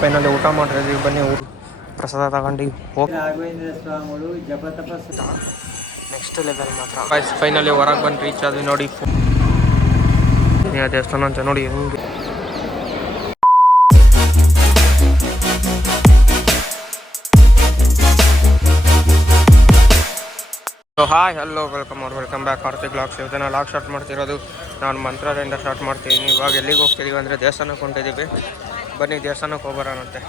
Finally ಊಟ ಮಾಡಿದ್ವಿ, ಬನ್ನಿ ಊಟ ಪ್ರಸಾದ ತಗೊಂಡು ಹೋಗಿ ರಾಘವೇಂದ್ರ ಸ್ವಾಮಿಗಳು ಜಪ ತಪಸ್ಸು ನೆಕ್ಸ್ಟ್ ಲೆವೆಲ್ ಮಾತ್ರ. ಫೈನಲಿ ಹೊರಗೆ ಬಂದು ರೀಚ್ ಆದ್ವಿ ನೋಡಿ. ದೇವಸ್ಥಾನ ಅಂತ ನೋಡಿ ಹೆಂಗೆ. Hi hello welcome back Karthik blogs. ಇವತ್ತು ನಾನು ಲಾಗ್ ಸ್ಟಾರ್ಟ್ ಮಾಡ್ತಿರೋದು ನಾನು ಮಂತ್ರಾಲಯದಿಂದ ಸ್ಟಾರ್ಟ್ ಮಾಡ್ತೀನಿ. ಇವಾಗ ಎಲ್ಲಿಗೆ ಹೋಗ್ತಿದ್ದೀವಿ ಅಂದರೆ ದೇವಸ್ಥಾನಕ್ಕೆ ಹೊಂಟಿದ್ದೀವಿ. ಬನ್ನಿ ದೇವಸ್ಥಾನಕ್ಕೆ ಹೋಗೋಣಂತೆ.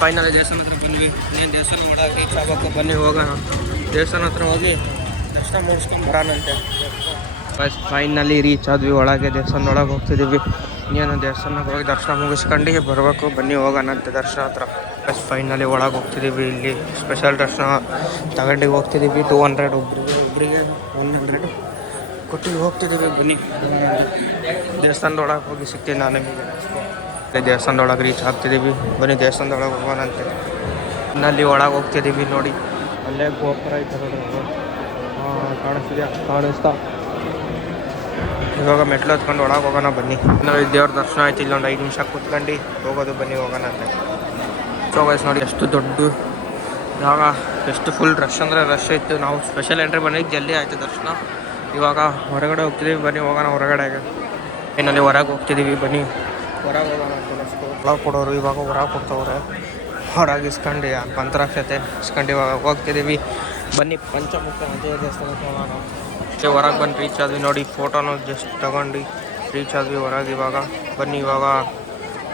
ಫೈನಲಿ ದೇವಸ್ಥಾನ ಹತ್ರ ಬಂದ್ವಿ. ನೀನು ದೇವಸ್ಥಾನ ಮಾಡೋಕೆ ರೀಚ್ ಆಗಬೇಕು, ಬನ್ನಿ ಹೋಗೋಣ. ದೇವಸ್ಥಾನ ಹತ್ರ ಹೋಗಿ ದರ್ಶನ ಮುಗಿಸ್ಕೊಂಡು ಬರೋಣಂತೆ. ಫೈನಲಿ ರೀಚ್ ಆದ್ವಿ, ಒಳಗೆ ದೇವಸ್ಥಾನದೊಳಗೆ ಹೋಗ್ತಿದ್ದೀವಿ. ಇನ್ನೇನು ದೇವಸ್ಥಾನಕ್ಕೆ ಹೋಗಿ ದರ್ಶನ ಮುಗಿಸ್ಕೊಂಡು ಬರಬೇಕು, ಬನ್ನಿ ಹೋಗೋಣಂತೆ ದರ್ಶನ ಹತ್ರ. ಫೈನಲಿ ಒಳಗೆ ಹೋಗ್ತಿದ್ದೀವಿ. ಇಲ್ಲಿ ಸ್ಪೆಷಲ್ ದರ್ಶನ ತಗೊಂಡು ಹೋಗ್ತಿದ್ದೀವಿ. 200 ಒಬ್ಬರಿಗೆ 100 ಕೊಟ್ಟು ಹೋಗ್ತಿದ್ದೀವಿ. ಬನ್ನಿ ದೇವಸ್ಥಾನದೊಳಗೆ ಹೋಗಿ ಸಿಗ್ತೀನಿ ನಾನು ನಿಮಗೆ. ದೇವಸ್ಥಾನದೊಳಗೆ ರೀಚ್ ಆಗ್ತಿದ್ದೀವಿ, ಬನ್ನಿ ದೇವಸ್ಥಾನದೊಳಗೆ ಹೋಗೋಣಂತೆ. ಇನ್ನಲ್ಲಿ ಒಳಗೆ ಹೋಗ್ತಿದ್ದೀವಿ ನೋಡಿ, ಅಲ್ಲೇ ಗೋಪುರ ಐತೆ ನೋಡ್ರಿ. ಕಾಣಿಸ್ತಾ ಇವಾಗ ಮೆಟ್ಲು ಹತ್ಕೊಂಡು ಒಳಗೆ ಹೋಗೋಣ ಬನ್ನಿ. ನಾವು ದೇವ್ರ ದರ್ಶನ ಆಯ್ತು, ಇಲ್ಲೊಂದು 5 ನಿಮಿಷ ಕೂತ್ಕೊಂಡು ಹೋಗೋದು, ಬನ್ನಿ ಹೋಗೋಣ ಅಂತ. ಸೊ ಗೈಸ್ ನೋಡಿ ಎಷ್ಟು ದೊಡ್ಡ ಜಾಗ, ಎಷ್ಟು ಫುಲ್ ರಶ್ ಅಂದರೆ ರಶ್ ಇತ್ತು. ನಾವು ಸ್ಪೆಷಲ್ ಎಂಟ್ರಿ ಬಂದಿದ್ದು ಜಲ್ದಿ ಆಯಿತು ದರ್ಶನ. ಇವಾಗ ಹೊರಗಡೆ ಹೋಗ್ತಿದ್ದೀವಿ, ಬನ್ನಿ ಹೋಗೋಣ ಹೊರಗಡೆಗೆ. ಇನ್ನಲ್ಲಿ ಹೊರಗೆ ಹೋಗ್ತಿದ್ದೀವಿ, ಬನ್ನಿ ಹೊರಗೆ ಹೋಗೋಣ ಅಂತ. ಒಳಗೆ ಕೊಡೋರು ಇವಾಗ ಹೊರಗೆ ಕೊಡ್ತವ್ರೆ. ಹೊರಗೆ ಇಸ್ಕೊಂಡು ಮಂತ್ರಾಕ್ಷತೆ ಇಸ್ಕೊಂಡು ಇವಾಗ ಹೋಗ್ತಿದ್ದೀವಿ. ಬನ್ನಿ ಪಂಚಮುಖ ಆಂಜನೇಯ ದೇವಸ್ಥಾನಕ್ಕೆ ಹೋಗೋಣ. ಹೊರಗೆ ಬಂದು ರೀಚ್ ಆದ್ವಿ ನೋಡಿ, ಫೋಟೋನು ಜಸ್ಟ್ ತಗೊಂಡು ರೀಚ್ ಆದ್ವಿ ಹೊರಗೆ. ಇವಾಗ ಬನ್ನಿ ಇವಾಗ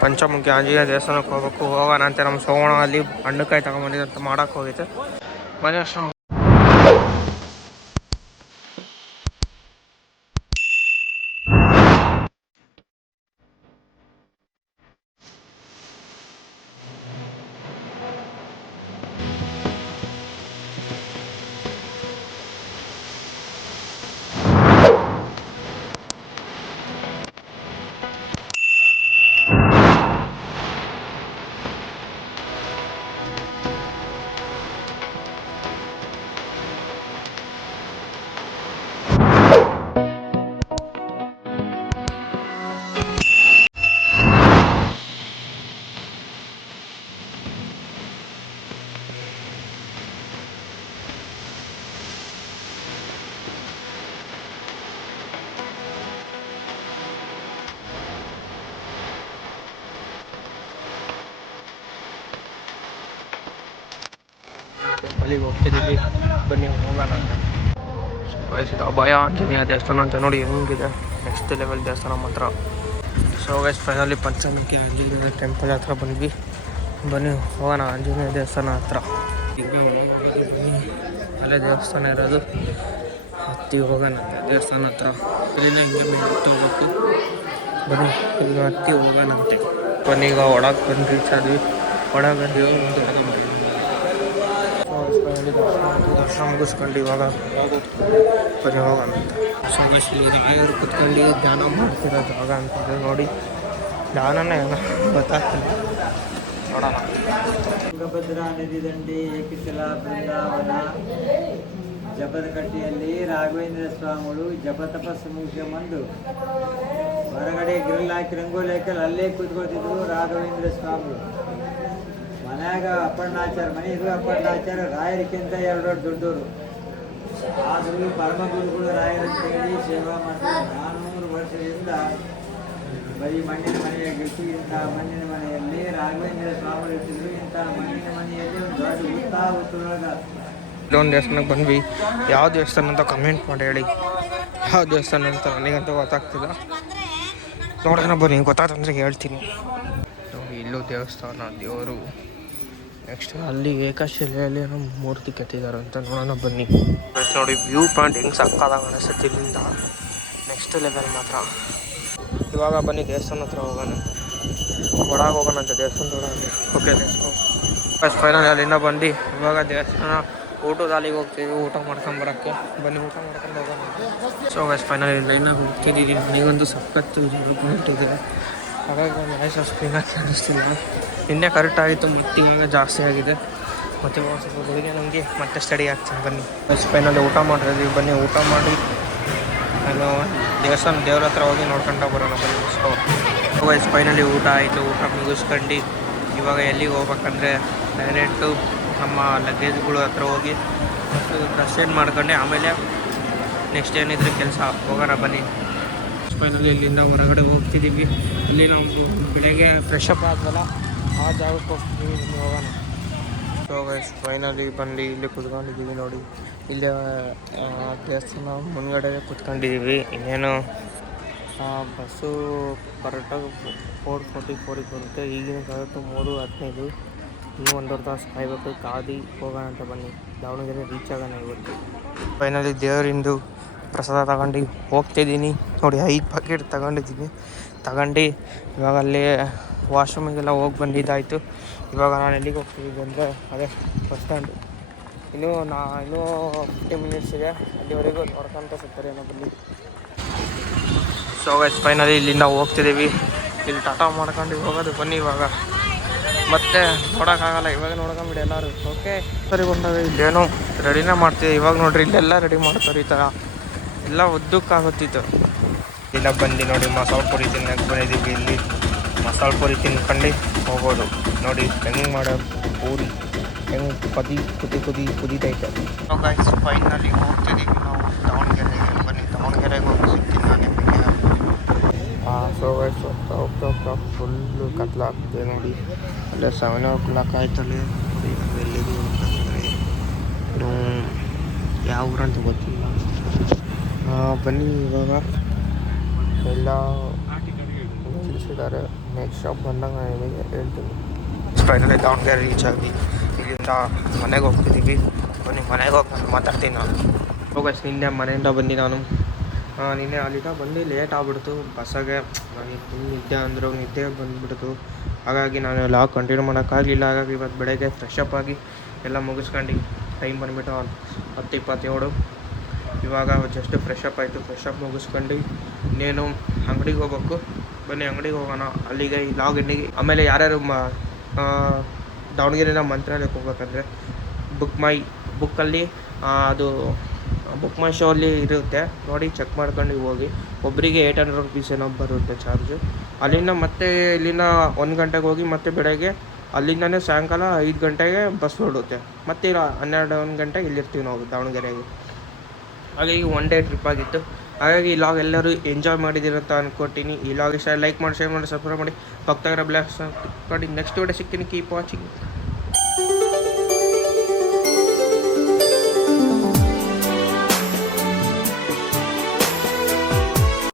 ಪಂಚಮುಖಿ ಆಂಜನೇಯ ದೇವಸ್ಥಾನಕ್ಕೆ ಹೋಗೋಣ ಅಂತ. ನಮ್ಮ ಸೋಮಣ್ಣ ಅಲ್ಲಿ ಹಣ್ಣುಕಾಯಿ ತಗೊಂಬಂದಿದ್ದಂತ ಮಾಡೋಕ್ಕೆ ಹೋಗಿದ್ದೆ. ಮನೆ ಅಷ್ಟು ಅಲ್ಲಿಗೆ ಹೋಗ್ತಿದ್ದೀವಿ, ಬನ್ನಿ ಹೋಗೋಣ ಅಂತ. ಅಭಯ ಆಂಜನೇಯ ದೇವಸ್ಥಾನ ಅಂತ ನೋಡಿ ಹೆಂಗಿದೆ, ನೆಕ್ಸ್ಟ್ ಲೆವೆಲ್ ದೇವಸ್ಥಾನ ಮಾತ್ರ. So guys finally Panchamukhi Anjaneya temple ಹತ್ರ ಬಂದ್ವಿ, ಬನ್ನಿ ಹೋಗೋಣ ಆಂಜನೇಯ ದೇವಸ್ಥಾನ ಹತ್ರ. ಅಲ್ಲೇ ದೇವಸ್ಥಾನ ಇರೋದು, ಹತ್ತಿ ಹೋಗೋಣ ದೇವಸ್ಥಾನ ಹತ್ರ. ಇಲ್ಲಿಂದ ಹಿಂಗೆ ಹತ್ತಿ ಹೋಗ್ಬೇಕು, ಬನ್ನಿ ಈಗ ಹತ್ತಿ ಹೋಗೋಣಂತೆ. ಬನ್ನಿ ಈಗ ಒಳಗೆ ಬಂದು ರೀಚ್ ಆದ್ವಿ. ಒಳಗೆ ದೇವರು ದರ್ಶನ ಮುಗಿಸ್ಕೊಂಡು ಇವಾಗ ಬರೀ ಹೋಗೋಣ. ಸೊ ರಾಯರು ಕುತ್ಕೊಂಡು ಧ್ಯಾನ ಮಾಡ್ತಿರೋ ಜಾಗ ಅಂತಂದ್ರೆ ನೋಡಿ, ಧ್ಯಾನನೇ ಏನೋ ಗೊತ್ತಾಗ್ತಿಲ್ಲ, ನೋಡೋಣ. ತುಂಗಭದ್ರಾ ನದಿ ದಂಡೆ ಏಕಶಿಲಾ ಬೃಂದಾವನ ಜಪದ ಕಟ್ಟಿಯಲ್ಲಿ ರಾಘವೇಂದ್ರ ಸ್ವಾಮಿಗಳು ಜಪ ತಪಸ್ಸು ಮುಗಿಸ್ಕೊಂಬಂದು ಹೊರಗಡೆ ಗ್ರಿಲ್ ಹಾಕಿ ರಂಗೋಲಿ ಹಾಕಲ್ಲಿ ಅಲ್ಲೇ ಕೂತ್ಕೊಳ್ತಿದ್ರು ರಾಘವೇಂದ್ರ ಸ್ವಾಮಿಗಳು. ಮನ್ಯಾಗ ಅಪ್ಪಣ್ಣಾಚಾರ ಮನೆ ಇದು, ಅಪ್ಪಣ್ಣಾಚಾರ ರಾಯರಿಗಿಂತ 2 ದೊಡ್ಡವರು. ಆದರೂ ಪರಮ ಗುರುಗಳು ರಾಯರಂತೇಳಿ ಸೇವಾ ಮಾಡ್ತಾರೆ. 400 ವರ್ಷದಿಂದ ಬರೀ ಮಣ್ಣಿನ ಮನೆಯಾಗಿತ್ತು. ಇಂಥ ಮಣ್ಣಿನ ಮನೆಯಲ್ಲಿ ರಾಘವೇಂದ್ರ ಸ್ವಾಮಿಗಳು ಇರ್ತಿದ್ರು. ಇಂಥ ಮಣ್ಣಿನ ಮನೆಯಲ್ಲಿ ಒಂದು ದೊಡ್ಡ ಉತ್ಸಾಹದೊಳಗ ಇದೊಂದು ದೇವಸ್ಥಾನಕ್ಕೆ ಬಂದ್ವಿ. ಯಾವ ದೇವಸ್ಥಾನ ಅಂತ ಕಮೆಂಟ್ ಮಾಡಿ ಹೇಳಿ, ಯಾವ ದೇವಸ್ಥಾನ ಅಂತ ನನಗಂತೂ ಗೊತ್ತಾಗ್ತಿಲ್ಲ. ನೋಡೋಣ ಬನ್ನಿ, ಗೊತ್ತಾಗ್ತಂದ್ರೆ ಹೇಳ್ತೀನಿ. ಇಲ್ಲೂ ದೇವಸ್ಥಾನ, ದೇವರು. ನೆಕ್ಸ್ಟ್ ಅಲ್ಲಿ ಏಕಶಿಲೆಯಲ್ಲಿ ಮೂರ್ತಿ ಕೆತ್ತಿದ್ದಾರೆ ಅಂತ, ನೋಡೋಣ ಬನ್ನಿ. ನೋಡಿ ವ್ಯೂ ಪಾಯಿಂಟ್ ಹೆಂಗೆ ಸಕ್ಕದಾಗ ಅನಿಸುತ್ತೆ ಇಲ್ಲಿಂದ, ನೆಕ್ಸ್ಟ್ ಲೆವೆಲ್ ಮಾತ್ರ. ಇವಾಗ ಬನ್ನಿ ದೇವಸ್ಥಾನ ಹತ್ರ ಹೋಗೋಣ, ಒಳಗೆ ಹೋಗೋಣಂತೆ ದೇವಸ್ಥಾನದೊಳಗೆ. ಓಕೆ ಫಸ್ಟ್ ಫೈನಲ್ ಅಲ್ಲಿಂದ ಬಂದು ಇವಾಗ ದೇವಸ್ಥಾನ ಊಟದ ಅಲ್ಲಿಗೆ ಹೋಗ್ತೀವಿ, ಊಟ ಮಾಡ್ಕೊಂಬರೋಕ್ಕೆ. ಬನ್ನಿ ಊಟ ಮಾಡ್ಕೊಂಡು ಹೋಗೋಣ. ಸೊ ಫಸ್ಟ್ ಫೈನಲ್ ಲೈನಾಗಿ ಹೋಗ್ತಿದ್ದೀವಿ. ನನಗೊಂದು ಸಖತ್ತು ಇದೆ, ಹಾಗಾಗಿ ವಾಯ್ಸ್ ಅಷ್ಟು ಕ್ಲೀನಾಗಿ ಕಾಣಿಸ್ತಿಲ್ಲ. ನಿನ್ನೆ ಕರೆಕ್ಟ್ ಆಗಿತ್ತು, ಮತ್ತೆ ಇವಾಗ ಜಾಸ್ತಿ ಆಗಿದೆ. ಮತ್ತು ಸ್ವಲ್ಪ ಬೆಳಿಗ್ಗೆ ನಮಗೆ ಮತ್ತೆ ಸ್ಟಡಿ ಆಗ್ತೀನಿ. ಬನ್ನಿ ಫಸ್ಟ್ ಫೈನಲಿ ಊಟ ಮಾಡಿದ್ವಿ, ಬನ್ನಿ ಊಟ ಮಾಡಿ ನಾನು ದೇವ್ರ ಹತ್ರ ಹೋಗಿ ನೋಡ್ಕೊಂಡು ಬರೋಣ ಬನ್ನಿ. ಸೊ ವೈಸ್ ಫೈನಲಿ ಊಟ ಆಯಿತು. ಊಟ ಮುಗಿಸ್ಕೊಂಡು ಇವಾಗ ಎಲ್ಲಿಗೆ ಹೋಗ್ಬೇಕಂದ್ರೆ ಡೈರೆಕ್ಟು ನಮ್ಮ ಲಗೇಜ್ಗಳು ಹತ್ರ ಹೋಗಿ ಡ್ರೆಸ್ ಚೇಂಜ್ ಮಾಡ್ಕೊಂಡೆ ಆಮೇಲೆ ನೆಕ್ಸ್ಟ್ ಏನಿದ್ರೆ ಕೆಲಸ ಹೋಗೋಣ ಬನ್ನಿ. ಫೈನಲಿ ಇಲ್ಲಿಂದ ಹೊರಗಡೆ ಹೋಗ್ತಿದ್ದೀವಿ. ಇಲ್ಲಿ ನಾವು ಬೆಳಗ್ಗೆ ಫ್ರೆಶ್ ಅಪ್ ಆದ್ವಲ್ಲ ಆ ಜಾಗಕ್ಕೆ ಹೋಗ್ತೀವಿ, ಇಲ್ಲಿ ಹೋಗೋಣ. ಸೊ ಗೈಸ್ ಫೈನಲಿ ಬಂದು ಇಲ್ಲಿ ಕುತ್ಕೊಂಡಿದ್ದೀವಿ ನೋಡಿ. ಇಲ್ಲಿ ದೇವಸ್ಥಾನ ಮುಂದ್ಗಡೆ ಕುತ್ಕೊಂಡಿದ್ದೀವಿ. ಇನ್ನೇನು ಬಸ್ಸು ಕರೆಕ್ಟಾಗಿ 4:44ಗೆ ಬರುತ್ತೆ. ಈಗಿನ ಕಾಲತ್ತು 3:15. ಇನ್ನೂ 1.5 ತಾಸು ಕಾಯಬೇಕು. ಕಾದು ಹೋಗೋಣ ಅಂತ ಬನ್ನಿ. ದಾವಣಗೆರೆ ರೀಚ್ ಆಗೋಣ ಇವತ್ತು. ಫೈನಲಿ ದೇವರಿಂದು ಪ್ರಸಾದ ತಗೊಂಡು ಹೋಗ್ತಿದ್ದೀನಿ ನೋಡಿ. 5 ಪ್ಯಾಕೆಟ್ ತಗೊಂಡು ಇವಾಗ ಅಲ್ಲಿ ವಾಶ್ರೂಮಿಗೆಲ್ಲ ಹೋಗಿ ಬಂದಿದ್ದಾಯಿತು. ಇವಾಗ ನಾನು ಎಲ್ಲಿಗೆ ಹೋಗ್ತಿದ್ದೀನಿ ಅಂದರೆ ಅದೇ ಬಸ್ ಸ್ಟ್ಯಾಂಡು. ಇನ್ನೂ 50 ಮಿನಿಟ್ಸ್ ಇದೆ, ಅಲ್ಲಿವರೆಗೂ ನೋಡ್ಕೊಂತ ಸಿಗ್ತಾರೆ ಏನೋ ಬನ್ನಿ. ಸೊ ಗೈಸ್ ಫೈನಲಿ ಇಲ್ಲಿಂದ ಹೋಗ್ತಿದ್ದೀವಿ. ಇಲ್ಲಿ ಟಾಟಾ ಮಾಡ್ಕೊಂಡು ಹೋಗೋದು ಬನ್ನಿ. ಇವಾಗ ಮತ್ತೆ ನೋಡೋಕ್ಕಾಗಲ್ಲ, ಇವಾಗ ನೋಡ್ಕೊಂಬಿಡಿ ಎಲ್ಲರೂ. ಓಕೆ ಸರಿ ಬಂದಾಗ ಇಲ್ಲೇನೋ ರೆಡಿನೇ ಮಾಡ್ತೀವಿ. ಇವಾಗ ನೋಡ್ರಿ ಇಲ್ಲೆಲ್ಲ ರೆಡಿ ಮಾಡ್ತಾರೆ. ಈ ಥರ ಎಲ್ಲ ಉದ್ದಕ್ಕಾಗುತ್ತಿತ್ತು. ಇಲ್ಲ ಬಂದು ನೋಡಿ ಮಸಾಲೆ ಪುರಿ ತಿನ್ನಕ್ಕೆ ಬಂದಿದ್ದೀವಿ. ಇಲ್ಲಿ ಮಸಾಲೆ ಪುರಿ ತಿನ್ಕೊಂಡು ಹೋಗೋದು ನೋಡಿ. ಹೆಂಗೆ ಮಾಡೋ ಪೂರಿ ಹೆಂಗೆ ಕುದೀತೈತೆ. ಗೈಸ್ ಫೈನಲಿ ಹೋಗ್ತಿದ್ದೀವಿ ನಾವು ದಾವಣಗೆರೆಗೆ. ಬನ್ನಿ ದಾವಣಗೆರೆಗೆ ಹೋಗಿ ಸಿಗ್ತೀನಿ ನಾನು ನಿಮಗೆ. ಸೊ ಗೈಸ್ ಹೋಗ್ತಾ ಫುಲ್ಲು ಕತ್ಲಾಗ್ತಿದೆ ನೋಡಿ. ಅಲ್ಲೇ 7 ಆಯ್ತಲ್ಲಿ ನೋಡಿ. ನಾವು ಎಲ್ಲಿಗೆ ಹೋಗ್ತಂದರೆ ಯಾವ ಊರಂತ ಗೊತ್ತಿಲ್ಲ. ಬನ್ನಿ ಇವಾಗ ಎಲ್ಲ ನಿಲ್ಲಿಸಿದ್ದಾರೆ. ನೆಕ್ಸ್ಟ್ ಶಾಪ್ ಬಂದಾಗ ನಾನು ನಿಮಗೆ ಹೇಳ್ತೀನಿ. ಫೈನಲಿ ದಾವಣಗೆರೆ ರೀಚ್ ಆಗಿ ಇಲ್ಲಿಂದ ಮನೆಗೆ ಹೋಗ್ತಿದ್ದೀವಿ. ಬನ್ನಿ ಮನೆಗೆ ಹೋಗಿ ನಾನು ಮಾತಾಡ್ತೀನಿ. ನಾನು ಹೋಗಷ್ಟು ನಿನ್ನೆ ಮನೆಯಿಂದ ಬಂದು ನಾನು ನಿನ್ನೆ ಅಲ್ಲಿಂದ ಬಂದು ಲೇಟ್ ಆಗ್ಬಿಡ್ತು ಬಸ್ಸಾಗೆ. ನಿದ್ದೆ ಬಂದುಬಿಡ್ತು. ಹಾಗಾಗಿ ನಾನು ಎಲ್ಲ ಕಂಟಿನ್ಯೂ ಮಾಡೋಕ್ಕಾಗಲಿಲ್ಲ. ಹಾಗಾಗಿ ಇವತ್ತು ಬೆಳಗ್ಗೆ ಫ್ರೆಶ್ ಅಪ್ ಆಗಿ ಎಲ್ಲ ಮುಗಿಸ್ಕೊಂಡು ಟೈಮ್ ಬಂದುಬಿಟ್ಟು 10:27. ಇವಾಗ ಜಸ್ಟ್ ಫ್ರೆಶ್ ಅಪ್ ಆಯಿತು. ಫ್ರೆಶ್ ಅಪ್ ಮುಗಿಸ್ಕೊಂಡು ಇನ್ನೇನು ಅಂಗಡಿಗೆ ಹೋಗ್ಬೇಕು. ಬನ್ನಿ ಅಂಗಡಿಗೆ ಹೋಗೋಣ. ಅಲ್ಲಿಗೆ ಈ ಲಾಗ್ ಎಂಡಿಗೆ ಆಮೇಲೆ ಯಾರ್ಯಾರು ದಾವಣಗೆರೆಯಿಂದ ಮಂತ್ರಾಲಯಕ್ಕೆ ಹೋಗ್ಬೇಕಂದ್ರೆ ಬುಕ್ಕಲ್ಲಿ ಅದು ಬುಕ್ ಮೈ ಶೋ ಅಲ್ಲಿ ಇರುತ್ತೆ ನೋಡಿ. ಚೆಕ್ ಮಾಡ್ಕೊಂಡು ಹೋಗಿ. ಒಬ್ಬರಿಗೆ 800 rupees ಏನೋ ಬರುತ್ತೆ ಚಾರ್ಜು. ಅಲ್ಲಿಂದ ಮತ್ತೆ ಇಲ್ಲಿಂದ 1 ಗಂಟೆಗೆ ಹೋಗಿ ಮತ್ತೆ ಬೆಳಗ್ಗೆ ಅಲ್ಲಿಂದನೇ ಸಾಯಂಕಾಲ 5 ಗಂಟೆಗೆ ಬಸ್ ಹೊರಡುತ್ತೆ. ಮತ್ತೆ 1 ಗಂಟೆಗೆ ಇಲ್ಲಿರ್ತೀವಿ ನಾವು ದಾವಣಗೆರೆಗೆ. ಹಾಗಾಗಿ 1 ಡೇ ಟ್ರಿಪ್ ಆಗಿತ್ತು. ಹಾಗಾಗಿ ಈ ಲಾಗ್ ಎಲ್ಲರೂ ಎಂಜಾಯ್ ಮಾಡಿದ್ದೀರಂತ ಅಂದ್ಕೊತೀನಿ. ಈ ಲಾಗ್ ಇಷ್ಟ ಲೈಕ್ ಮಾಡಿ, ಶೇರ್ ಮಾಡಿ, ಸಬ್ಸ್ಕ್ರೈಬ್ ಮಾಡಿ, ಪಕ್ಕದಾಗಿರೋ ಬೆಲ್ ಐಕಾನ್ ಕ್ಲಿಕ್ ಮಾಡಿ. ನೆಕ್ಸ್ಟ್ ವಿಡಿಯೋ ಸಿಗ್ತೀನಿ. Keep watching.